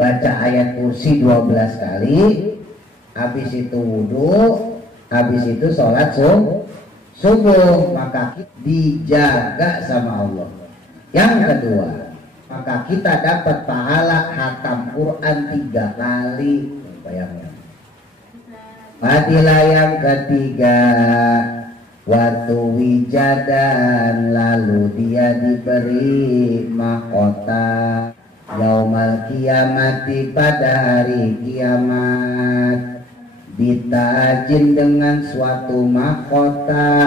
baca ayat kursi 12 kali, habis itu wudhu, habis itu sholat subuh, maka kita dijaga sama Allah. Yang kedua, maka kita dapat pahala hatam Quran 3 kali. Bayangkan. Fadilah yang ketiga, waktu wijadan, lalu dia diberi mahkota yaumal kiamati, pada hari kiamat, bitajin dengan suatu mahkota,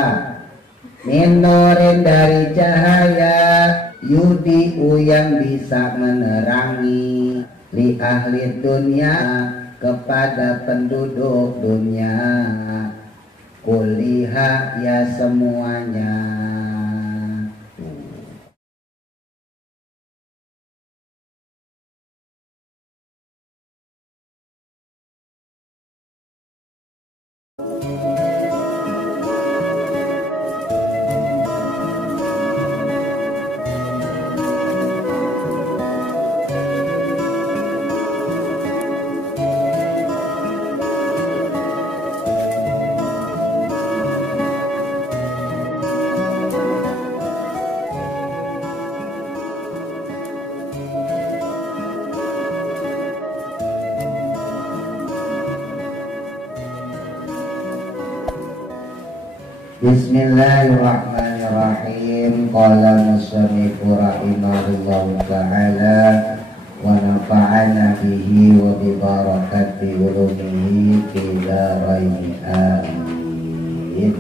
minorin dari cahaya, yudiu yang bisa menerangi, li ahli dunia, kepada penduduk dunia, kuliah ya semuanya. Bismillahirrahmanirrahim. Qala musannifu rahimahullahu ta'ala wa nafa'ana bihi wa bi barakati ulumihi ila raini amin.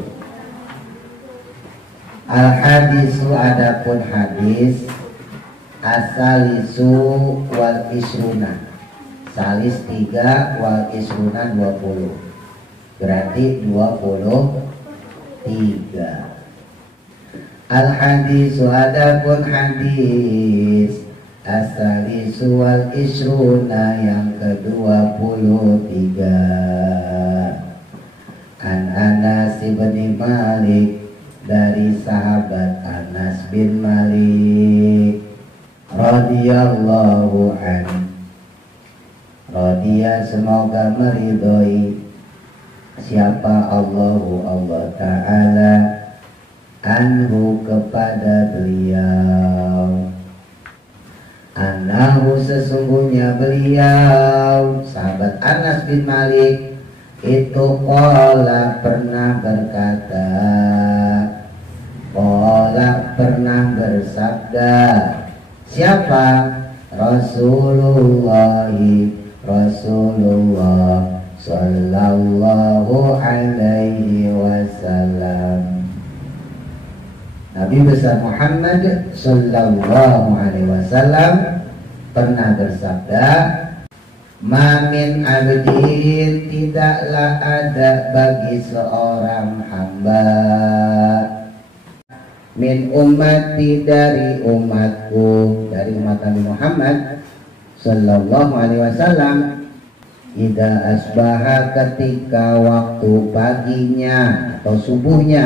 Al-hadisu, adapun hadis, asalisu wal isruna, salis 3 wal isruna 20, berarti 23. Al-hadisu, adapun hadis, asalisu wal isruna, yang ke-23. An Anas bin Malik, dari sahabat Anas bin Malik radhiyallahu anhu, radhiya semoga meridhoi siapa Allahu Allah Ta'ala, anhu kepada beliau, anahu sesungguhnya beliau, sahabat Anas bin Malik itu qala pernah berkata, qala pernah bersabda, siapa? Rasulullah sallallahu alaihi wasallam, Nabi besar Muhammad sallallahu alaihi wasallam pernah bersabda, ma min abdin, tidaklah ada bagi seorang hamba, min ummati, dari umatku, dari umat Nabi Muhammad sallallahu alaihi wasallam, ida asbaha, ketika waktu paginya atau subuhnya,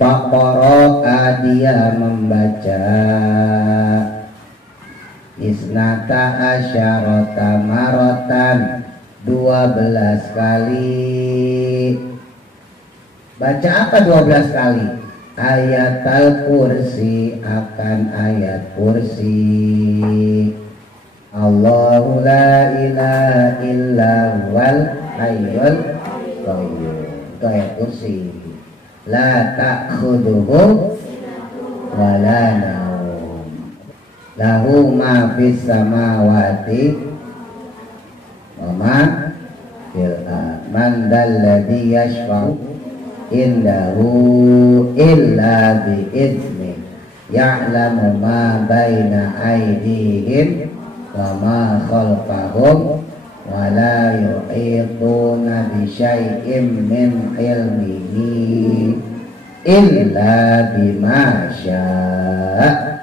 faqara'a, dia membaca isnata asyarata marotan, 12 kali. Baca apa 12 kali? Ayat al-kursi, akan ayat kursi. Allahu la ilaha illa huwal hayyul qayyum, itu ayat kursi. La ta'khudhuhu wa la naum, lahu ma fis samawati wa ma fil ardh, man dalladzi yashfa'u indahu illa bi idzni, ya'lamu ma baina aydihim wa ma khalfahum wa la yuhituna bi syai'in min ilmihi illa bima syaa,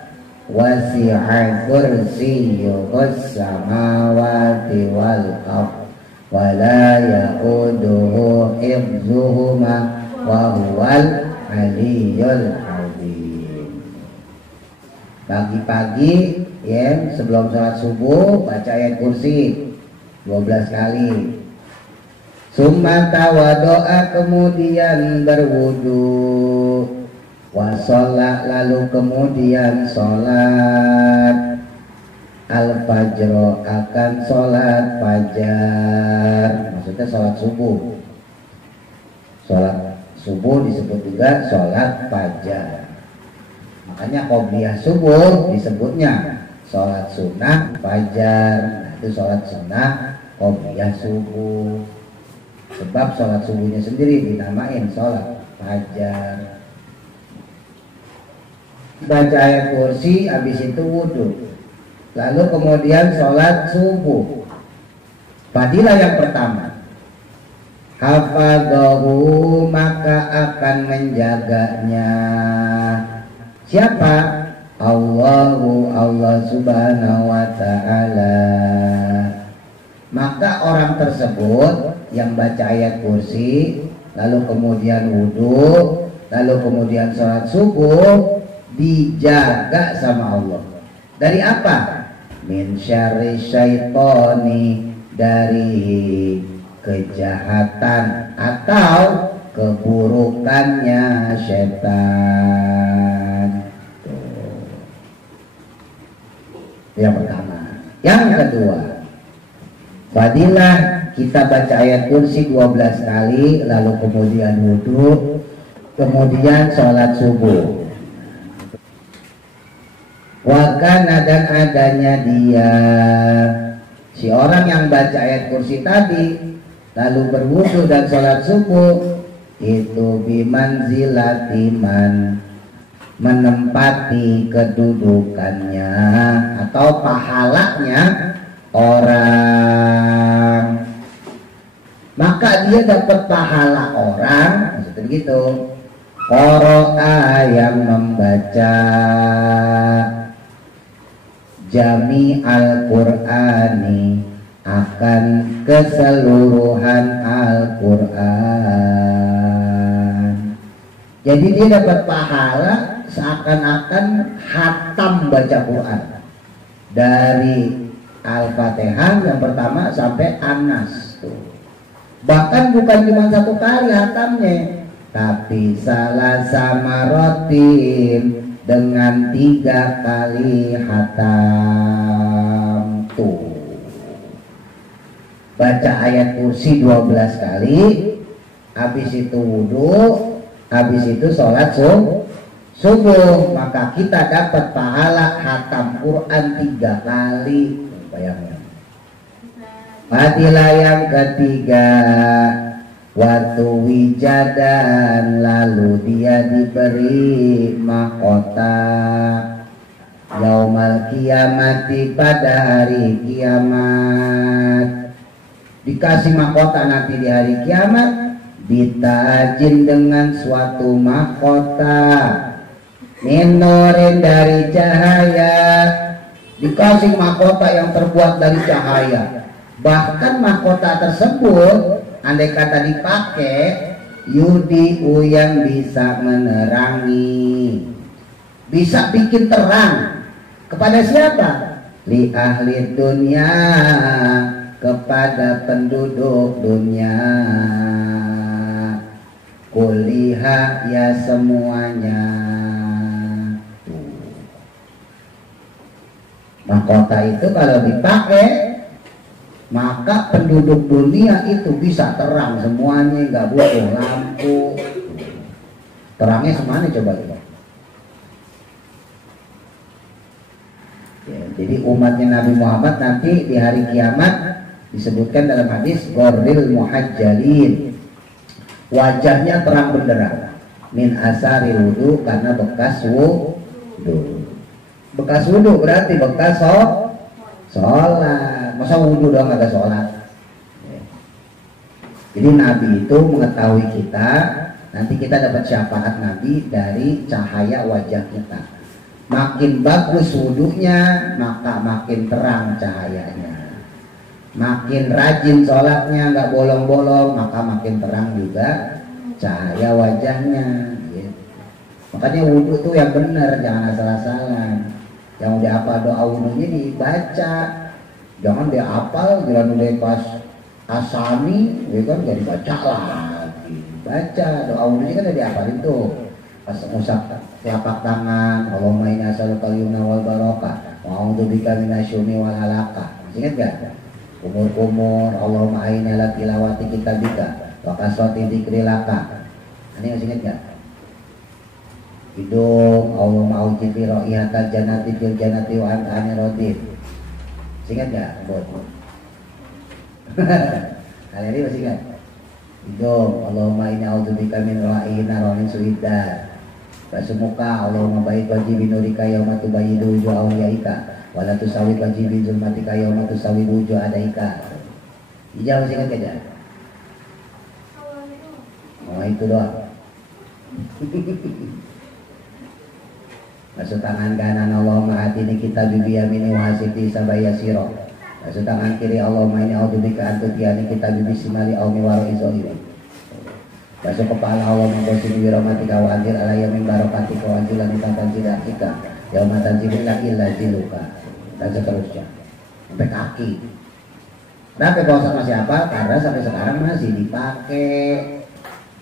wasi'a kursiyyuhus samawati wal ardh wa la ya'uduhu hifdzuhuma wa huwal aliyyul azim. Pagi-pagi ya sebelum sholat subuh baca ayat kursi 12 kali. Summa tawadoa, kemudian berwudu, wasolat, lalu kemudian sholat al-fajr, akan sholat fajar, maksudnya sholat subuh. Sholat subuh disebut juga sholat fajar. Makanya qobliyah subuh disebutnya sholat sunnah fajar. Nah, itu sholat sunnah qobliyah subuh. Sebab sholat subuhnya sendiri dinamain sholat fajar. Baca ayat kursi, habis itu wudhu, lalu kemudian sholat subuh. Fadilah yang pertama, hafadhahu, maka akan menjaganya siapa? Allahu, Allah subhanahu wa ta'ala. Maka orang tersebut yang baca ayat kursi, lalu kemudian wudhu, lalu kemudian sholat subuh, dijaga sama Allah. Dari apa? Min syarri syaitoni, dari kejahatan atau keburukannya setan. Yang pertama. Yang kedua, fadilah kita baca ayat kursi 12 kali, lalu kemudian wudhu, kemudian sholat subuh. Wakana, dan adanya dia si orang yang baca ayat kursi tadi lalu berwudu dan sholat subuh, itu bimanzilati man, menempati kedudukannya atau pahalanya orang. Maka dia dapat pahala orang, maksudnya begitu. Qara'a, yang membaca jami al-Qur'ani, akan keseluruhan Al-Quran. Jadi dia dapat pahala seakan-akan khatam baca Quran, dari Al-Fatihah yang pertama sampai An-Nas tuh. Bahkan bukan cuma satu kali khatamnya, tapi salah sama rotin, dengan 3 kali khatam tuh. Baca ayat kursi 12 kali, habis itu wudhu, habis itu sholat subuh, maka kita dapat pahala khatam Quran 3 kali. Bayangkan. Fadilah yang ketiga, waktu wijadan, lalu dia diberi mahkota yaumal kiamati, pada hari kiamat. Dikasih mahkota nanti di hari kiamat, ditajin dengan suatu mahkota minorin, dari cahaya. Dikasih mahkota yang terbuat dari cahaya. Bahkan mahkota tersebut andai kata dipakai, yudiu, yang bisa menerangi, bisa bikin terang. Kepada siapa? Li ahli dunia, kepada penduduk dunia. Kuliha, ya semuanya. Mahkota itu kalau dipakai, maka penduduk dunia itu bisa terang semuanya, nggak butuh lampu. Terangnya semuanya coba. Ya, jadi umatnya Nabi Muhammad nanti di hari kiamat disebutkan dalam hadis Gordil Muhajjalin, wajahnya terang benderang, min asari wudu, karena bekas wudu. Bekas wudu berarti bekas sholat. Masa wudu doang ada sholat? Jadi Nabi itu mengetahui kita, nanti kita dapat syafaat Nabi dari cahaya wajah kita. Makin bagus wudunya, maka makin terang cahayanya. Makin rajin sholatnya, nggak bolong-bolong, maka makin terang juga cahaya wajahnya. Gitu. Makanya wudu tuh yang benar, jangan asal-asalan. Yang udah hafal doa wudunya dibaca, jangan dia hafal jalan udah pas asami ya kan jadi baca lagi. Baca doa wudunya kan udah dihafalin tuh pas ngusap telapak tangan, Allahumma inni as'aluka al-yumna wal barakah wa a'udzu bika minasyumi wal halaqah. Ingat gak? Kumur-kumur, Allahumma a'inna ala tilawati kitabika wa kasrati dzikri laka. Ini masih ingat gak? Hidung, Allahumma a'udzu bi ra'iyatal jannati fil jannati wa anta anir radid. Ingat gak? Kalian ini masih ingat? Hidung, Allahumma inni a'udzubika min ra'ina wa min su'idar. Basuh muka, Allahumma ba'id wajhi bi nurika yauma tubayyidu wujuha awliyaika wa la tusawwid wajhi bi zulmatika yauma tusawwidu wujuha adaika. Ijazah masih ingat gak? Oh itu doang. Basuh tangan kanan, Allahumma atini kita bibiyamini wa hasiti sabaya siro. Basuh tangan kiri, Allahumma inni a'udzubika an tutiyani kita bibisimali awmi waro izolimi. Basuh kepala, Allahumma bosini wirahmatika wa anzir alaya min barakatika wa anzilani tantan jirakika yauma tanzilillah illa ziluka. Dan seterusnya sampai kaki. Kenapa kalau sama siapa? Karena sampai sekarang masih dipakai.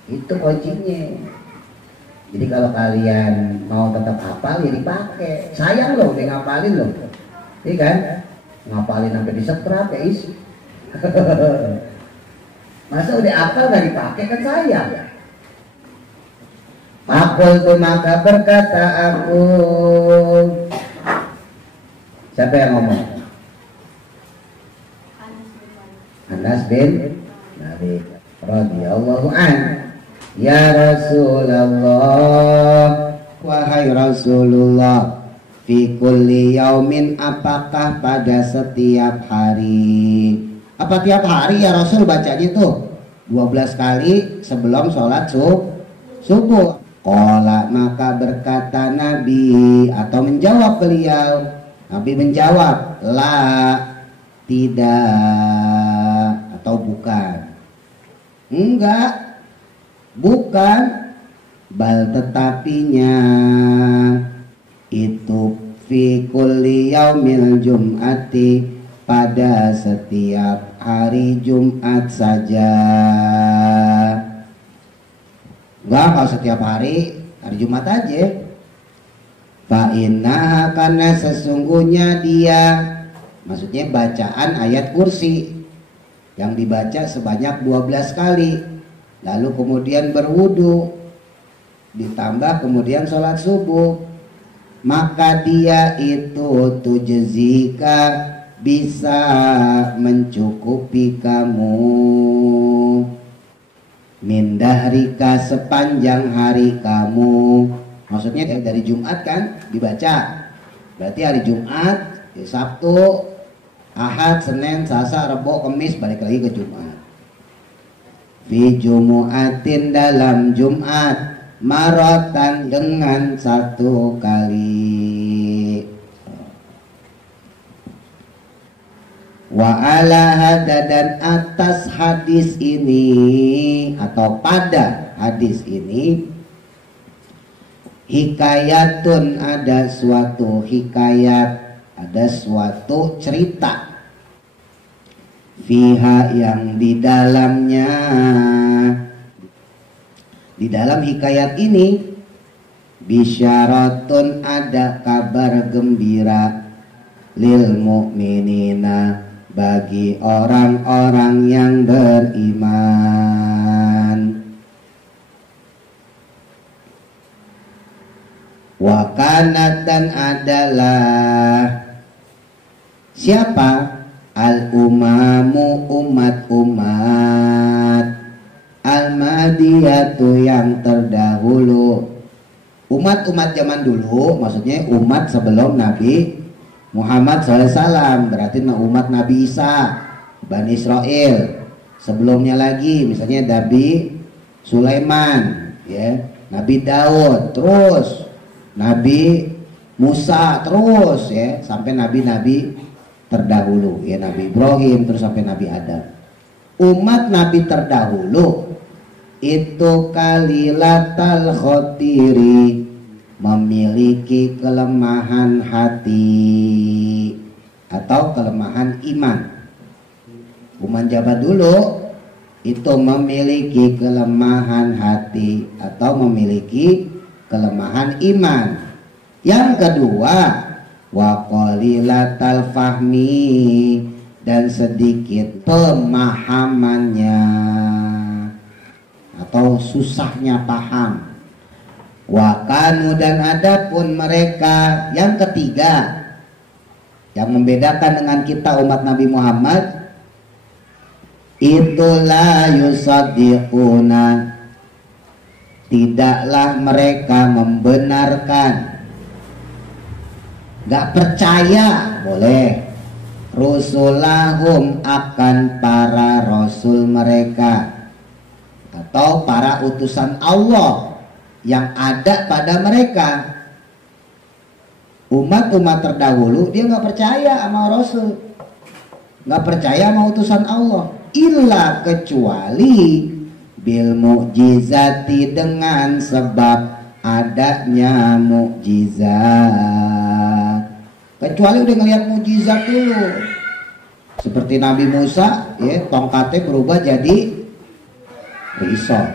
Itu kuncinya. Jadi kalau kalian mau tetap hafal ya dipakai. Sayang loh, dia ngapalin loh. Iya kan? Ngapalin sampai disetrap ya isi. Masa udah hafal gak dipakai kan sayang. Fakultu maka berkata aku. Siapa yang ngomong? Anas bin Malik radhiyallahu anhu. Ya Rasulullah, wahai Rasulullah, fi kulli yaumin, apakah pada setiap hari? Apa tiap hari ya Rasul bacanya tuh 12 kali sebelum sholat subuh. Qala, maka berkata Nabi atau menjawab beliau. Nabi menjawab, la, tidak, atau bukan. Enggak, bukan, bal tetapinya itu fi kulli yaumil jum'ati, pada setiap hari Jumat saja. Enggak, kalau setiap hari Jumat aja. Fa inna, karena sesungguhnya dia, maksudnya bacaan ayat kursi yang dibaca sebanyak 12 kali, lalu kemudian berwudu, ditambah kemudian sholat subuh, maka dia itu tujzika, bisa mencukupi kamu, mindahrika, sepanjang hari kamu. Maksudnya dari Jumat kan dibaca, berarti hari Jumat, Sabtu, Ahad, Senin, Selasa, Rabu, Kamis, balik lagi ke Jumat. Fi jumu'atin, dalam Jumat, marotan, dengan satu kali. Wa ala hada, dan atas hadis ini atau pada hadis ini, hikayatun, ada suatu hikayat, ada suatu cerita, fiha, yang di dalamnya, di dalam hikayat ini, bisyaratun, ada kabar gembira, lil mu'minina, bagi orang-orang yang beriman. Wa kanat, dan adalah siapa? Al-umamu, umat-umat, al-madiyatu, yang terdahulu. Umat-umat zaman dulu, maksudnya umat sebelum Nabi Muhammad SAW, berarti umat Nabi Isa, Bani Israel. Sebelumnya lagi, misalnya Nabi Sulaiman, ya, Nabi Daud, terus Nabi Musa, terus ya sampai nabi-nabi terdahulu, ya, Nabi Ibrahim, terus sampai Nabi Adam. Umat Nabi terdahulu itu kalilatal khotiri, memiliki kelemahan hati atau kelemahan iman. Uman Jabat dulu itu memiliki kelemahan hati atau memiliki kelemahan iman. Yang kedua, wa qalilatal fahmi, dan sedikit pemahamannya atau susahnya paham. Wa kanu, dan adapun mereka. Yang ketiga, yang membedakan dengan kita umat Nabi Muhammad, itulah yusaddiquna, tidaklah mereka membenarkan, gak percaya boleh, rusulahum, akan para rasul mereka atau para utusan Allah yang ada pada mereka. Umat-umat terdahulu dia gak percaya sama rasul, gak percaya sama utusan Allah, illa kecuali bil mukjizati, dengan sebab adanya mukjizat. Kecuali udah ngelihat mukjizat dulu, seperti Nabi Musa ya, tongkatnya berubah jadi risol,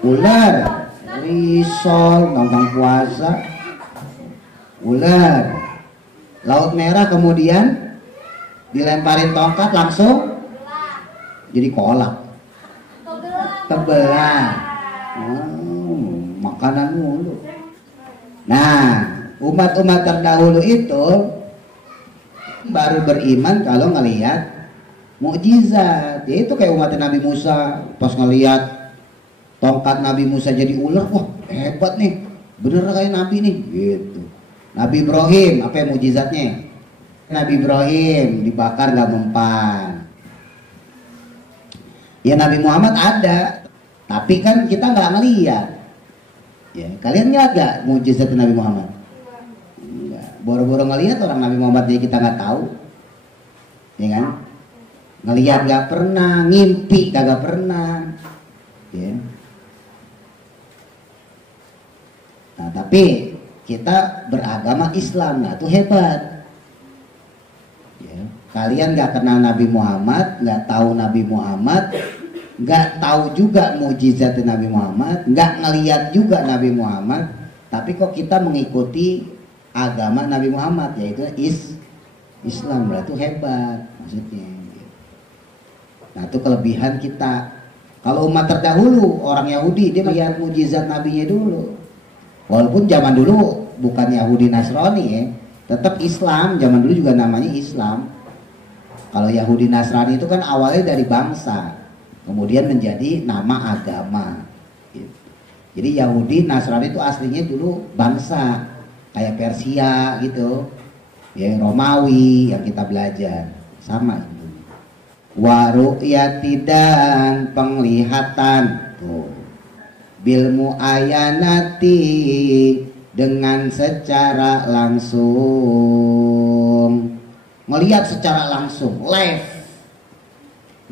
ular, risol, gampang puasa, ular. Laut Merah kemudian dilemparin tongkat langsung jadi kolak, tebelan. Makanan mulu. Nah, umat-umat terdahulu itu baru beriman kalau ngelihat mukjizat. Ya itu kayak umat Nabi Musa, pas ngelihat tongkat Nabi Musa jadi ular, wah hebat nih, bener kayak Nabi nih gitu. Nabi Ibrahim, apa yang mukjizatnya? Nabi Ibrahim dibakar gak mempan. Ya Nabi Muhammad ada, tapi kan kita nggak ngelihat. Ya, kalian lihat gak mukjizat Nabi Muhammad? Enggak. Boro-boro ngelihat orang Nabi Muhammad dia kita nggak tahu, ya kan? Ngelihat nggak pernah, ngimpi kagak pernah. Ya. Nah, tapi kita beragama Islam, nah itu hebat. Ya. Kalian nggak kenal Nabi Muhammad, nggak tahu Nabi Muhammad, nggak tahu juga mukjizat Nabi Muhammad, nggak ngelihat juga Nabi Muhammad, tapi kok kita mengikuti agama Nabi Muhammad, yaitu Islam. Berarti hebat maksudnya. Nah itu kelebihan kita. Kalau umat terdahulu orang Yahudi dia melihat mukjizat nabinya dulu. Walaupun zaman dulu bukan Yahudi Nasrani ya, tetap Islam. Zaman dulu juga namanya Islam. Kalau Yahudi Nasrani itu kan awalnya dari bangsa, kemudian menjadi nama agama. Jadi Yahudi Nasrani itu aslinya dulu bangsa, kayak Persia gitu, ya Romawi yang kita belajar sama itu. Wa ru'yati, dan penglihatan tuh. Bil muayanati, dengan secara langsung, melihat secara langsung, live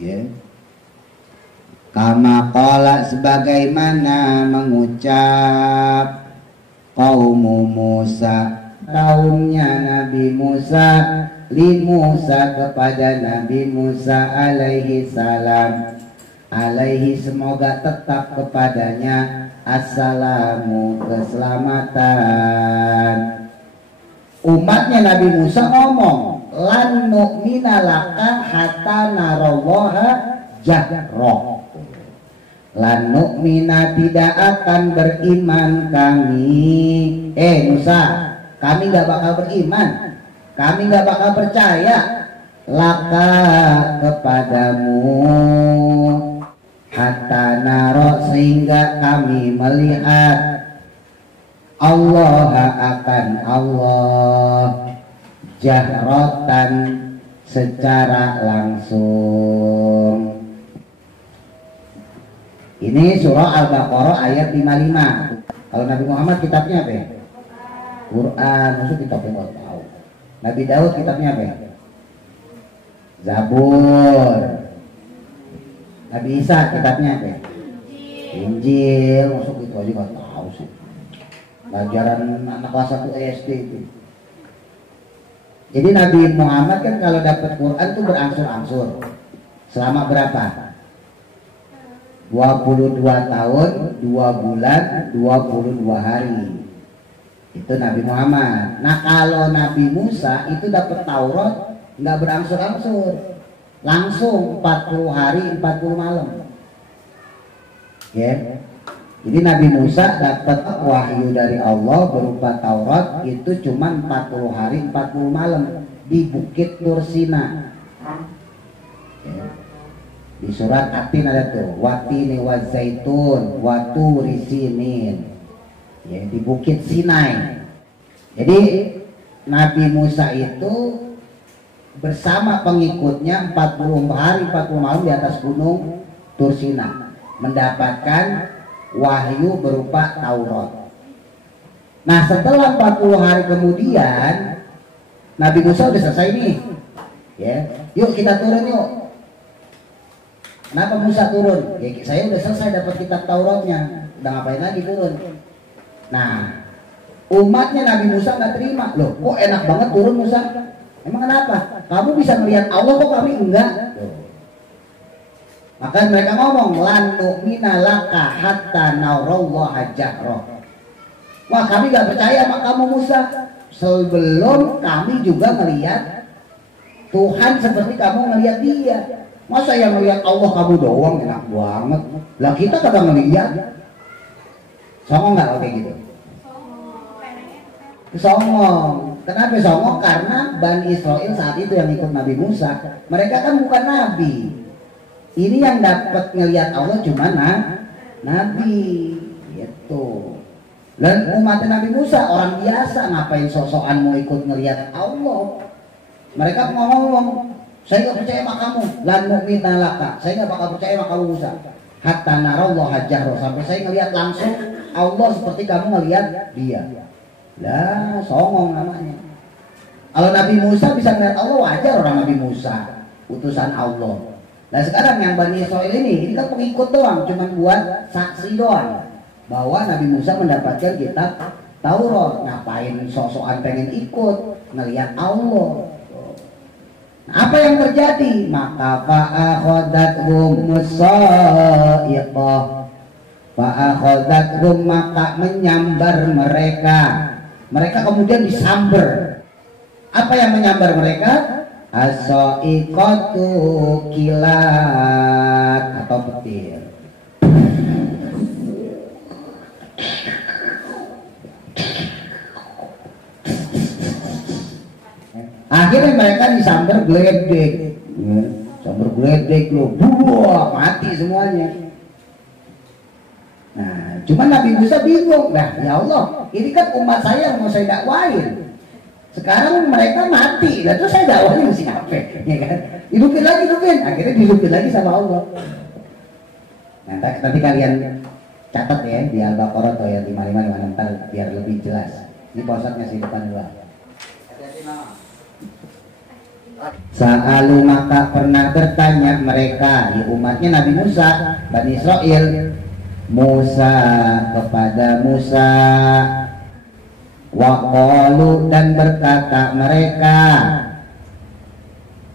ya. Kama qala, sebagaimana mengucap qaumu Musa, kaumnya Nabi Musa, li Musa, kepada Nabi Musa alaihi salam, alaihi semoga tetap kepadanya, assalamu, keselamatan. Umatnya Nabi Musa ngomong, lan nu'mina laka hatta narallaha jahra. Lan nu'mina, tidak akan beriman kami, Musa, kami gak bakal beriman, kami gak bakal percaya, laka, kepadamu, hatta naro, sehingga kami melihat, Allah, akan Allah, jahratan, secara langsung. Ini surah Al-Baqarah ayat 55. Kalau Nabi Muhammad kitabnya apa ya? Quran. Maksud kitabnya nggak tahu. Nabi Daud kitabnya apa ya? Zabur. Nabi Isa kitabnya apa ya? Injil. Maksud itu aja nggak tahu sih. pelajaran anak kelas 1 SD itu. Jadi Nabi Muhammad kan kalau dapat Quran tuh berangsur-angsur. Selama berapa? 22 tahun, 2 bulan, 22 hari. Itu Nabi Muhammad. Nah kalau Nabi Musa itu dapat Taurat nggak berangsur-angsur. Langsung 40 hari, 40 malam. Ya. Jadi Nabi Musa dapat wahyu dari Allah berupa Taurat itu cuma 40 hari 40 malam di Bukit Tur Sina. Ya. Di surat Atin ada tuh watini wa zaitun wa turi sinin. Ya, di Bukit Sinai. Jadi Nabi Musa itu bersama pengikutnya 40 hari 40 malam di atas gunung Tur Sina mendapatkan wahyu berupa Taurat. Nah setelah 40 hari kemudian Nabi Musa udah selesai nih ya, yuk kita turun yuk. Kenapa Musa turun? Ya saya udah selesai dapat kitab Tauratnya, udah ngapain lagi turun. Nah umatnya Nabi Musa nggak terima, loh kok enak banget turun Musa, emang kenapa? Kamu bisa melihat Allah kok kami enggak? Maka mereka ngomong lan nu'mina laka hatta narallaha jahra. Wah kami gak percaya sama kamu Musa sebelum kami juga melihat Tuhan seperti kamu melihat dia. Masa yang melihat Allah kamu doang, enak banget. Lah kita kagak melihat. Songong gak kayak gitu? Songong. Kenapa songong? Karena Bani Israel saat itu yang ikut Nabi Musa, mereka kan bukan Nabi. Ini yang dapat ngelihat Allah cuma Nabi gitu. Dan umat Nabi Musa orang biasa, ngapain sok-sokan mau ikut ngelihat Allah. Mereka ngomong, saya gak percaya sama kamu, lan mu'mina laka, saya gak bakal percaya sama kamu Musa hatta narallaha jahra, sampai saya ngelihat langsung Allah seperti kamu ngelihat dia. Lah songong namanya. Kalau Nabi Musa bisa ngelihat Allah wajar, orang Nabi Musa utusan Allah. Nah sekarang yang Bani Israel ini kan pengikut doang, cuma buat saksi doang bahwa Nabi Musa mendapatkan kitab Taurat. Ngapain sok-sokan pengen ikut ngelihat Allah. Nah, apa yang terjadi? Maka fa'akhodathum musaiqah, fa'akhodathum maka menyambar mereka. Mereka kemudian disambar. Apa yang menyambar mereka? As-sa'iqatu kilat atau petir. Akhirnya mereka disambar geledek. Sambar geledek loh. Buah, mati semuanya. Nah, cuma Nabi Musa bingung. Nah, ya Allah, ini kan umat saya yang mau saya dakwain. Sekarang mereka mati, lalu saya dakwahin siapa? Ya kan? Hidupin lagi, akhirnya dihidupin lagi sama Allah. Nanti kalian catat ya di Al-Baqarah atau ya 55 ntar biar lebih jelas. Ini posatnya sih depan dua. Sa'alu maka pernah bertanya mereka di umatnya Nabi Musa, Bani Israel, Musa kepada Musa. Wa qalu dan berkata mereka,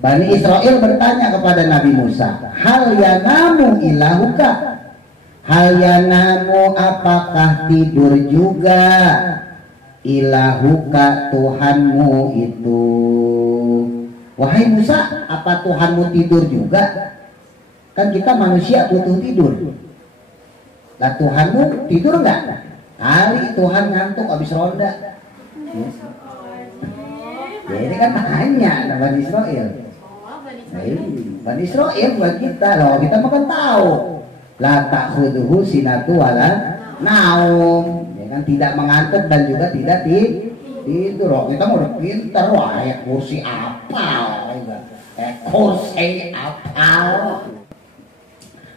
Bani Israel bertanya kepada Nabi Musa, hal yanamu ilahuka, hal yanamu apakah tidur juga ilahuka Tuhanmu itu. Wahai Musa, apa Tuhanmu tidur juga? Kan kita manusia butuh tidur. Lah Tuhanmu tidur enggak? Kali Tuhan ngantuk habis ronda. Ya ini kan hanya Bani Israel. Nah, Bani Israel buat kita loh, kita makan tahu. La ta'khudhuhu sinatu wala naum. Ya kan tidak mengantuk dan juga tidak tidur. Oh, kita mau udah pintar, wah ya kursi apal. Kursi apal.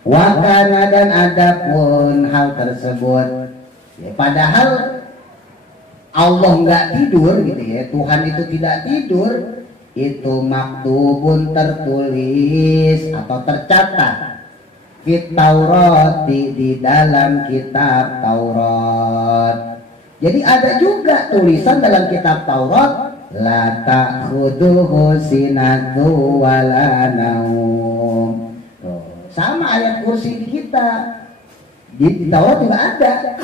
Wakana dan adapun hal tersebut ya, padahal Allah nggak tidur gitu ya, Tuhan itu tidak tidur, itu maktubun tertulis atau tercatat di Taurat, di dalam kitab Taurat. Jadi ada juga tulisan dalam kitab Taurat, la ta'khudhuhu sinatu wala naum. Sama ayat kursi di kita. Di Taurat juga ada.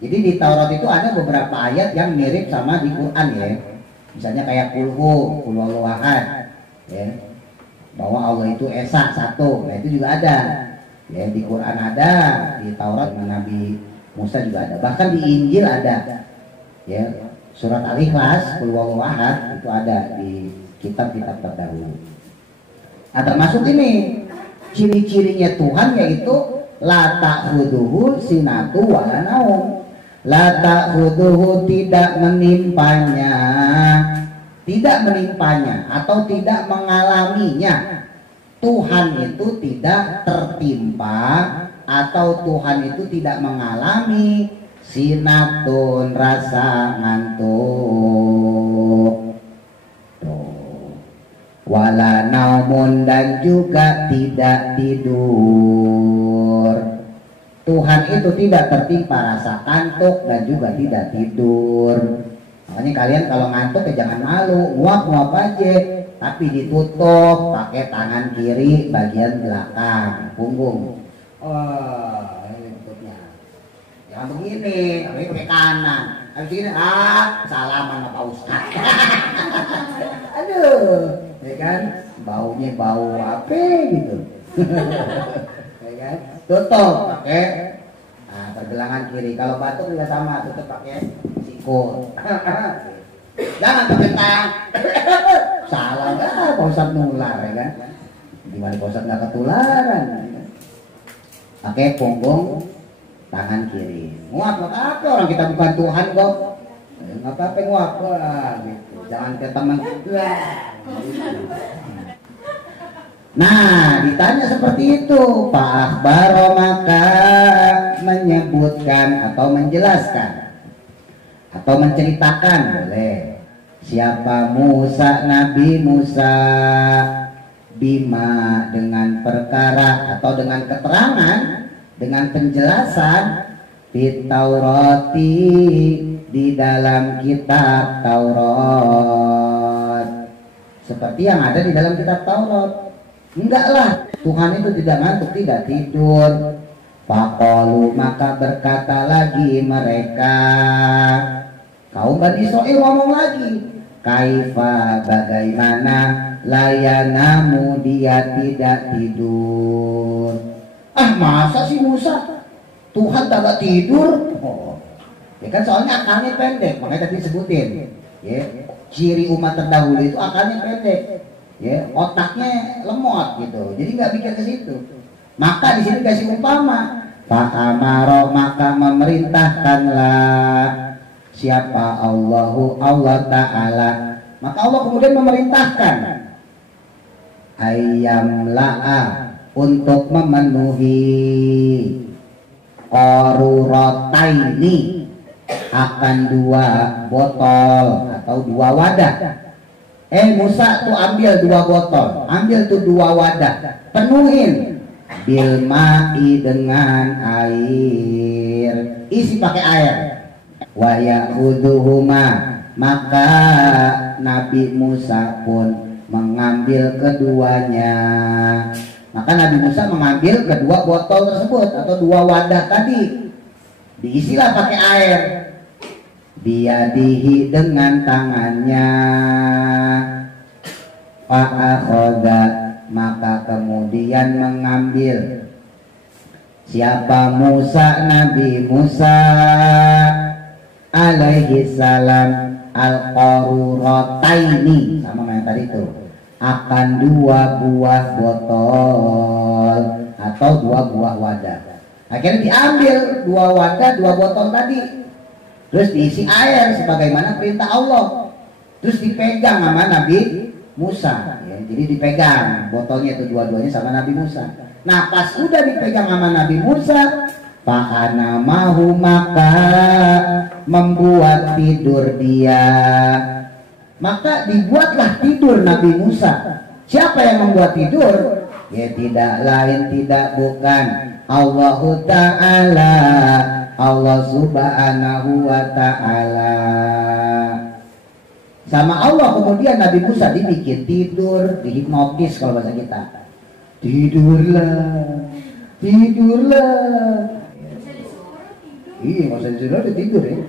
Jadi di Taurat itu ada beberapa ayat yang mirip sama di Quran ya. Misalnya kayak kulhu ahad ya. Bahwa Allah itu esa satu. Nah itu juga ada. Ya di Quran ada, di Taurat Nabi Musa juga ada, bahkan di Injil ada, ya surat Al-Ikhlas, Qul huwallahu ahad itu ada di kitab-kitab terdahulu. Nah termasuk ini ciri-cirinya Tuhan yaitu la ta'khudhuhu sinatu wala naum. La ta'khudhuhu tidak menimpanya atau tidak mengalaminya. Tuhan itu tidak tertimpa atau Tuhan itu tidak mengalami sinatun rasa ngantuk, wala naumun dan juga tidak tidur. Tuhan itu tidak tertimpa rasa kantuk dan juga tidak tidur. Makanya kalian kalau ngantuk ya jangan malu, nguap aja, tapi ditutup pakai tangan kiri bagian belakang punggung. Ini tutupnya. Jangan begini, tapi pakai kanan. Habis ini salaman sama Pak Ustaz. Aduh, ya kan? Baunya bau apa gitu. Ya kan? Tutup pakai pergelangan kiri. Kalau batuk juga sama, tutup pakai siku. Jangan pakai tangan. Salah nggak? Pak Ustaz nular ya kan? Gimana Pak Ustaz nggak ketularan? Pakai punggung tangan kiri. Nguap nggak apa-apa, orang kita bukan Tuhan kok. Nggak apa-apa nguap gitu. Jangan ke teman. Nah, ditanya seperti itu, Pak Akhbaro maka menyebutkan atau menjelaskan atau menceritakan boleh siapa Nabi Musa bima dengan perkara atau dengan keterangan, dengan penjelasan di Taurati di dalam kitab Taurat seperti yang ada di dalam kitab Taurat. Enggak lah, Tuhan itu tidak ngantuk, tidak tidur. Faqalu maka berkata lagi mereka, kaum Bani Israil ngomong lagi, kaifa bagaimana layanamu dia tidak tidur. Masa sih Musa Tuhan tak tidur? Ya kan soalnya akalnya pendek, makanya tadi sebutin ya, ciri umat terdahulu itu akalnya pendek ya, otaknya lemot gitu, jadi nggak pikir ke situ. Maka di sini kasih umpama, fa'amaro maka memerintahkanlah siapa Allah Ta'ala, maka Allah kemudian memerintahkan ayam la'a untuk memenuhi qarurotaini akan 2 botol atau 2 wadah. Musa tuh ambil 2 botol, ambil tuh 2 wadah, penuhin bilma'i dengan air, isi pakai air. Wa ya'khudhuhuma maka Nabi Musa pun mengambil keduanya. Maka Nabi Musa mengambil kedua botol tersebut atau 2 wadah tadi, diisilah pakai air. Biadihi dengan tangannya. Fa'akhoda maka kemudian mengambil siapa Musa, Nabi Musa alaihi salam al-qarurotaini, sama yang tadi itu, akan 2 buah botol atau 2 buah wadah. Akhirnya diambil 2 wadah 2 botol tadi, terus diisi air sebagaimana perintah Allah, terus dipegang sama Nabi Musa ya. Jadi dipegang botolnya itu dua-duanya sama Nabi Musa. Nah pas udah dipegang sama Nabi Musa, fa'ana mahu maka membuat tidur dia, maka dibuatlah tidur Nabi Musa. Siapa yang membuat tidur? Ya tidak lain tidak bukan Allah Ta'ala Allah subhanahu wa ta'ala. Sama Allah kemudian Nabi Musa dibikin tidur, dihipnotis kalau bahasa kita. Tidurlah, tidurlah. Iya, nggak usah disuruh, dia tidur ya.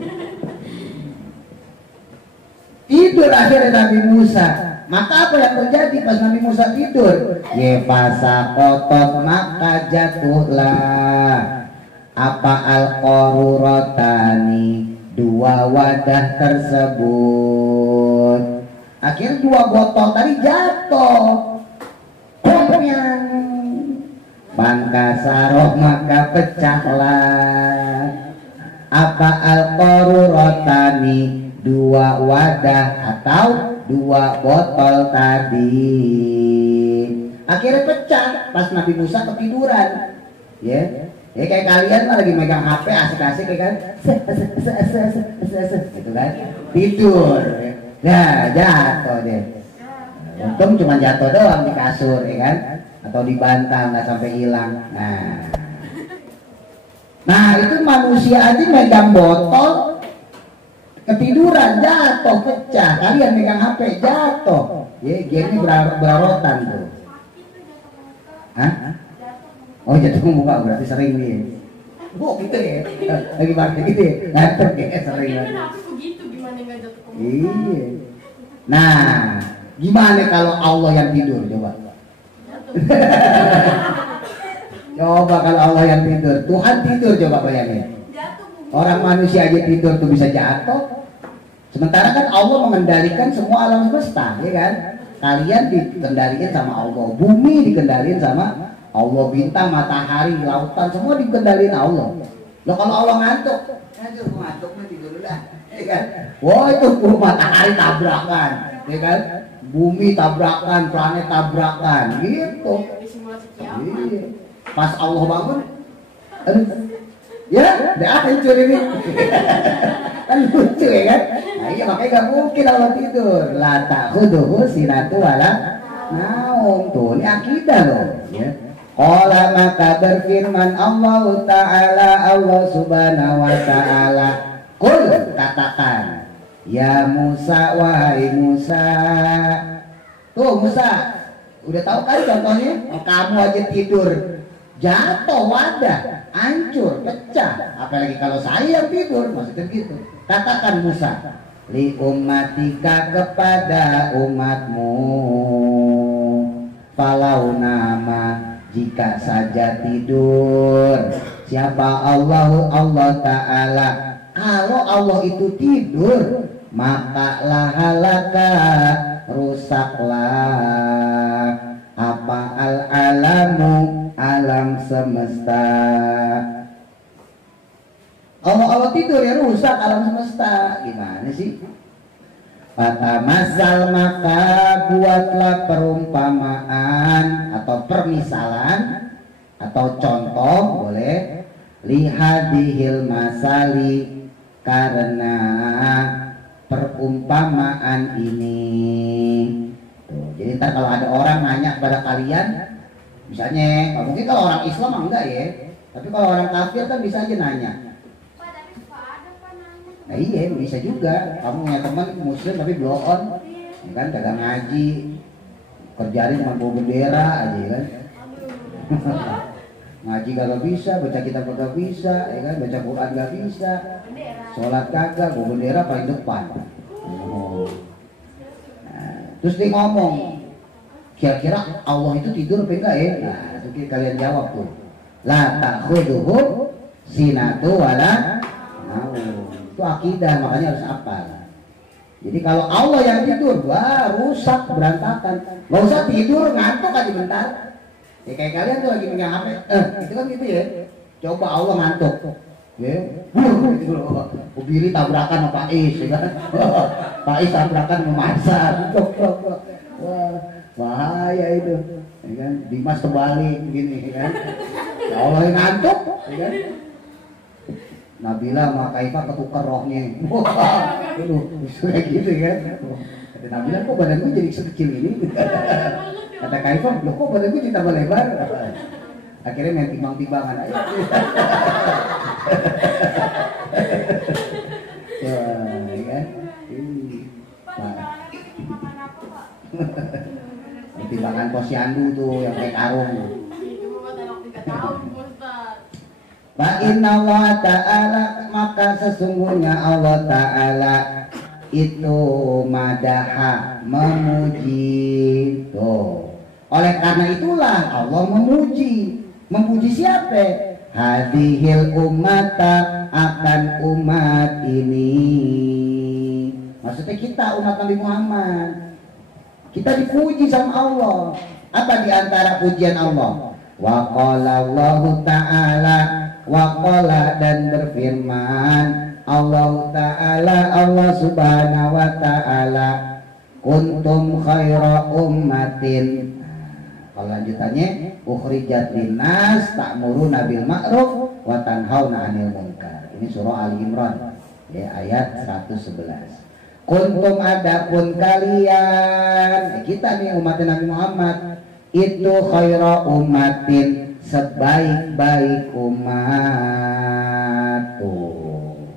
Tidur akhirnya Nabi Musa. Maka apa yang terjadi pas Nabi Musa tidur? Yefasa kotot maka jatuhlah apa al-qarurotani, dua wadah tersebut. Akhirnya dua botol tadi jatuh. Yang bangkasaroh maka pecahlah apa al-qarurotani, dua wadah atau dua botol tadi. Akhirnya pecah pas Nabi Musa ketiduran. Ya, ya kayak kalian mah lagi megang HP asik-asik ya kan, gitu kan, tidur. Ya jatuh deh. Untung cuma jatuh doang di kasur ya kan, atau di bantal nggak sampai hilang. Nah itu manusia aja megang botol ketiduran jatuh pecah. Kalian megang HP jatuh. Ya game berarotan tuh. Hah? Oh jatuh ke muka berarti sering nih. Oh gitu ya. Lagi pakai gitu ya. Jatuh kayak sering. Begitu gimana nggak jatuh ke muka? Iya. Nah, gimana kalau Allah yang tidur coba? Coba kalau Allah yang tidur, Tuhan tidur coba bayangin. Orang manusia aja tidur tuh bisa jatuh. Sementara kan Allah mengendalikan semua alam semesta, ya kan? Kalian dikendalikan sama Allah, bumi dikendalikan sama Allah, bintang, matahari, lautan semua dikendalikan Allah. Loh kalau Allah ngantuk, ngantuk tidur dah, ya kan? Wah itu matahari tabrakan, ya kan? Bumi tabrakan, planet tabrakan, gitu. Iya. Pas Allah bangun, aduh, ya, udah hancur ini. Kan lucu ya kan? Nah iya makanya gak mungkin Allah tidur. La ta'khuduhu sinatu wala naum. Tuh ini akidah loh ya. Qala maka berfirman Allah Ta'ala, Allah subhanahu wa ta'ala, qul katakan, ya Musa, wahai Musa. Tuh Musa, udah tahu kan contohnya? Kamu aja tidur jatuh wadah, hancur, pecah. Apalagi kalau saya yang tidur, maksudnya gitu. Katakan Musa, li ummatika kepada umatmu, falau nama jika saja tidur. Siapa Allah? Allah Ta'ala. Kalau Allah itu tidur, maka lahalaka rusaklah apa al-alamu, alam semesta. Allah tidur ya rusak alam semesta. Gimana sih? Fata masal maka buatlah perumpamaan atau permisalan atau contoh boleh, lihadihil masali, karena perumpamaan ini. Tuh, jadi ntar kalau ada orang nanya pada kalian, misalnya, mungkin kalau orang Islam enggak ya, tapi kalau orang kafir kan bisa aja nanya. Nah iya bisa juga, kamu punya teman muslim tapi blow on, ya kan, kagak ngaji, kerjaan cuma bawa bendera aja kan. Ngaji kagak bisa, baca kitab kagak bisa, ya kan, baca Quran kagak bisa, sholat kagak, bawa bendera paling depan. Oh. Nah, terus dia ngomong, kira-kira Allah itu tidur apa enggak ya? Nah, itu kalian jawab tuh. La ta'khuduhu sinatu wala naum. Itu akidah, makanya harus hafal. Jadi kalau Allah yang tidur, wah rusak, berantakan. Gak usah tidur, ngantuk aja bentar. Ya kayak kalian tuh lagi megang HP, itu kan gitu ya. Coba Allah ngantuk, ya, gitu loh. Ubiri tabrakan sama Pak Is, ya kan? Pak Is tabrakan sama Masar, wah bahaya itu, ya kan? Dimas kebalik begini, ya kan? Ya Allah yang ngantuk, ya kan? Nabila sama Kaifah ketukar rohnya. Aduh, kayak gitu kan. Kata Nabila, kok badanku jadi sekecil ini? Kata Kaifah, loh kok badanku ditambah lebar? Akhirnya main timbang-timbangan aja. Wah, ya kan? Timbangan posyandu tuh yang kayak karung. Itu buat anak 3 tahun, Ustaz. Fa inna Allah Ta'ala, maka sesungguhnya Allah Ta'ala itu madaha, memuji. Tuh. Oleh karena itulah Allah memuji. Memuji siapa? Hadihil ummata, akan umat ini. Maksudnya kita umat Nabi Muhammad. Kita dipuji sama Allah. Apa diantara pujian Allah? Wa qala Allah Ta'ala, wa qala, dan berfirman Allah Ta'ala, Allah Subhanahu wa Ta'ala, kuntum khaira ummatin. Kalau lanjutannya, ukhrijat linnas ta'muruna bil ma'ruf wa tanhauna 'anil munkar. Ini surah Ali Imran ya, ayat 111. Kuntum, adapun kalian, kita nih umat Nabi Muhammad, itu khaira ummatin, sebaik-baik umat. Tuh.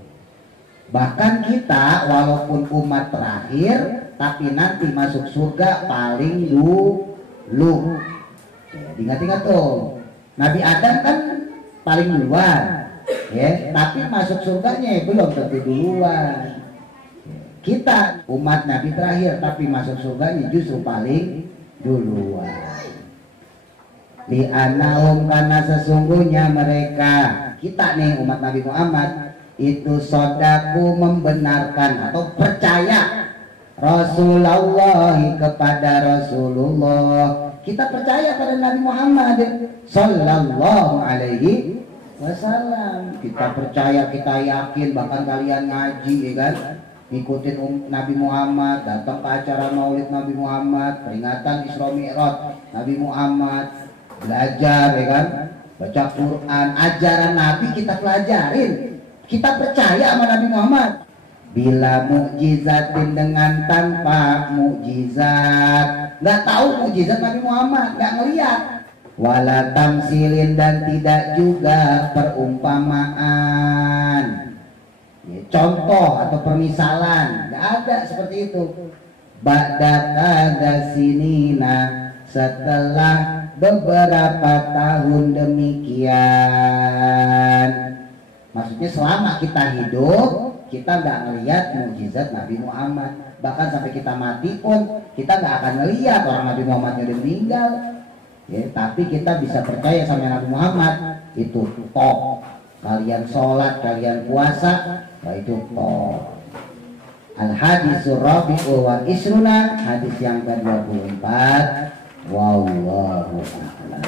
Bahkan kita walaupun umat terakhir, tapi nanti masuk surga paling dulu. Ingat-ingat tuh, Nabi Adam kan paling duluan, ya, tapi masuk surganya belum tentu duluan. Kita umat Nabi terakhir, tapi masuk surganya justru paling duluan. Li'annahum, karena sesungguhnya mereka, kita nih umat Nabi Muhammad, itu sodaku, membenarkan atau percaya Rasulullah, kepada Rasulullah. Kita percaya pada Nabi Muhammad sallallahu alaihi wasallam. Kita percaya, kita yakin, bahkan kalian ngaji ya kan, ngikutin Nabi Muhammad, datang ke acara Maulid Nabi Muhammad, peringatan Isra Mi'raj Nabi Muhammad, belajar ya kan, baca Quran, ajaran Nabi kita pelajarin. Kita percaya sama Nabi Muhammad. Bila mukjizatin, dengan tanpa mukjizat. Nggak tahu mukjizat Nabi Muhammad, nggak ngeliat. Wala tamsilin, dan tidak juga perumpamaan, ya, contoh atau permisalan, nggak ada seperti itu. Ba'da kadza sinina, setelah beberapa tahun demikian. Maksudnya selama kita hidup, kita nggak ngelihat mukjizat Nabi Muhammad. Bahkan sampai kita mati pun kita nggak akan ngelihat orang Nabi Muhammadnya udah meninggal. Ya, tapi kita bisa percaya sama Nabi Muhammad itu toh. Kalian sholat, kalian puasa, nah itu toh. Al-hadisur rabi'u wa isruna, hadis yang ke-24. Wallahu a'lam.